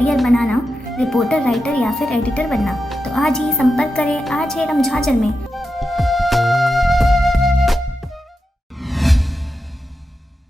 Career बनाना, reporter, writer या फिर editor बनना, तो आज ही संपर्क करें आज है रमझाझर में।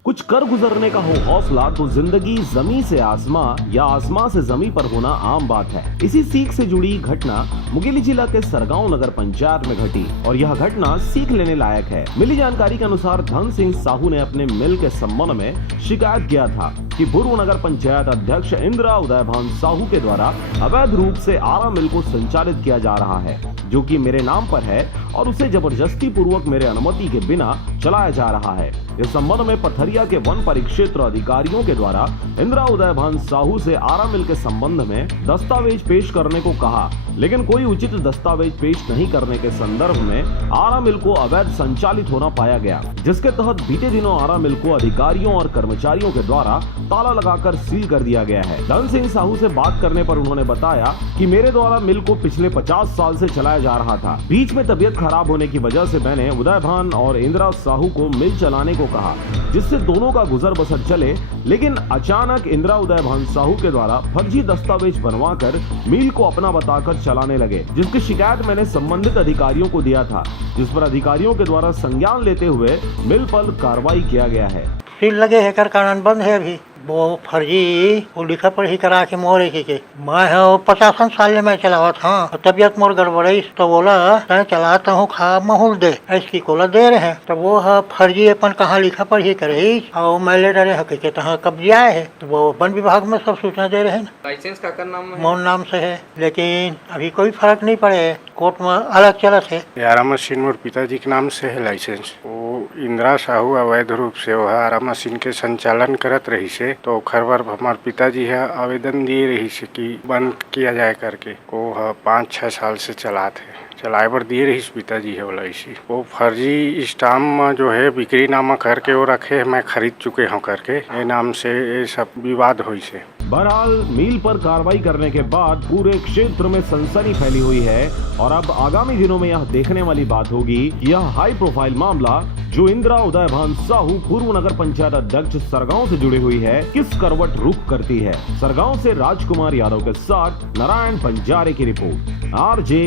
कुछ कर गुजरने का हो हौसला तो जिंदगी जमी से आसमां या आसमां से जमी पर होना आम बात है। इसी सीख से जुड़ी घटना मुंगेली जिला के सरगांव नगर पंचायत में घटी और यह घटना सीख लेने लायक है। मिली जानकारी के अनुसार धन सिंह साहू ने अपने मिल के संबंध में शिकायत किया था कि पूर्व नगर पंचायत अध्यक्ष इंदिरा उदयभान साहू के द्वारा अवैध रूप से आरा मिल को संचालित किया जा रहा है, जो कि मेरे नाम पर है और उसे जबरदस्ती पूर्वक मेरे अनुमति के बिना चलाया जा रहा है। इस संबंध में पथरिया के वन परिक्षेत्र अधिकारियों के द्वारा इंदिरा उदयभान साहू से आरा मिल के संबंध में दस्तावेज पेश करने को कहा, लेकिन कोई उचित दस्तावेज पेश नहीं करने के संदर्भ में आरा मिल को अवैध संचालित होना पाया गया, जिसके तहत बीते दिनों आरा मिल को अधिकारियों और कर्मचारियों के द्वारा ताला लगाकर सील कर दिया गया है। धन सिंह साहू से बात करने पर उन्होंने बताया कि मेरे द्वारा मिल को पिछले 50 साल से चलाया जा रहा था। बीच में तबीयत खराब होने की वजह से मैंने उदयभान और इंदिरा साहू को मिल चलाने को कहा, जिससे दोनों का गुजर बसर चले, लेकिन अचानक इंदिरा उदयभान साहू के द्वारा फर्जी दस्तावेज बनवाकर मिल को अपना बताकर चलाने लगे, जिसकी शिकायत मैंने संबंधित अधिकारियों को दिया था, जिस पर अधिकारियों के द्वारा संज्ञान लेते हुए मिल पर कार्रवाई किया गया है। सील लगे है, कर कानून बंद है अभी। वो फर्जी वो लिखा पढ़ी करा के मोरे के मैं 50 साल में चलावत हाँ, तबियत मोर गड़बड़ी तो बोला मैं चलाता हूँ, खा महूल दे ऐसी कोला दे रहे हैं, तो वो फर्जी अपन कहाँ लिखा पढ़ी करे और मैं ले रहे हकीकत कब्जा है, तो वो वन विभाग में सब सूचना दे रहे हैं। लाइसेंस का नाम है? मोर नाम से है, लेकिन अभी कोई फर्क नहीं पड़े, कोर्ट में अलग चलत है। आरा मशीन मोर पिताजी के नाम से है लाइसेंस। वो इंदिरा साहू अवैध रूप से वह आरा मशीन के संचालन करत रही से, तो खरबर हमारे पिताजी है आवेदन दिए रही से कि बंद किया जाए करके, वो 5-6 साल से चलाए बर दिए रही पिताजी है वाला इसी। वो फर्जी स्टाम्प जो है बिक्री नामा करके वो रखे, मैं खरीद चुके हूँ करके ये नाम से ये सब विवाद हुई से। बहरहाल मिल पर कार्रवाई करने के बाद पूरे क्षेत्र में सनसनी फैली हुई है और अब आगामी दिनों में यह देखने वाली बात होगी कि यह हाई प्रोफाइल मामला जो इंदिरा उदयभान साहू पूर्व नगर पंचायत अध्यक्ष सरगांव से जुड़ी हुई है किस करवट रुख करती है। सरगांव से राजकुमार यादव के साथ नारायण पंजारे की रिपोर्ट, RJ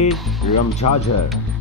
रमझाझर।